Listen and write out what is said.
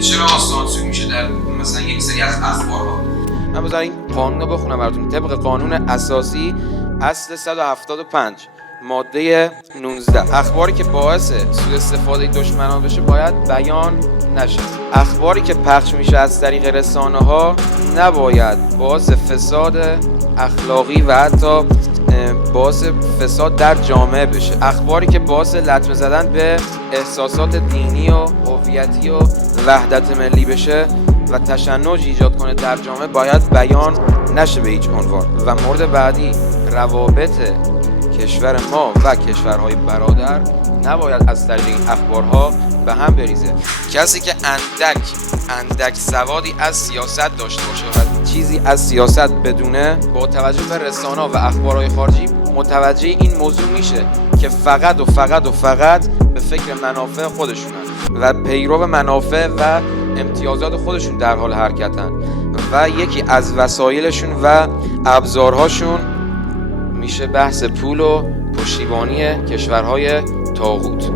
چرا سانسور میشه در مثلا یک سری از اخبارها؟ من بذار این قانون رو بخونم براتون. طبق قانون اساسی اصل 175 ماده 19 اخباری که باعث سوء استفاده دشمنان بشه باید بیان نشه. اخباری که پخش میشه از طریق رسانه ها نباید باعث فساد اخلاقی و حتی باعث فساد در جامعه بشه. اخباری که باعث لطمه زدن به احساسات دینی و هویتی و وحدت ملی بشه و تشنج ایجاد کنه در جامعه باید بیان نشه به هیچ عنوان. و مورد بعدی، روابط کشور ما و کشورهای برادر نباید از طریق این اخبارها به هم بریزه. کسی که اندک سوادی از سیاست داشته باشه و چیزی از سیاست بدونه، با توجه به رسانه‌ها و اخبارهای خارجی متوجه این موضوع میشه که فقط به فکر منافع خودشونن و پیرو منافع و امتیازات خودشون در حال حرکتن و یکی از وسایلشون و ابزارهاشون میشه بحث پول و پشتیبانی کشورهای طاغوت.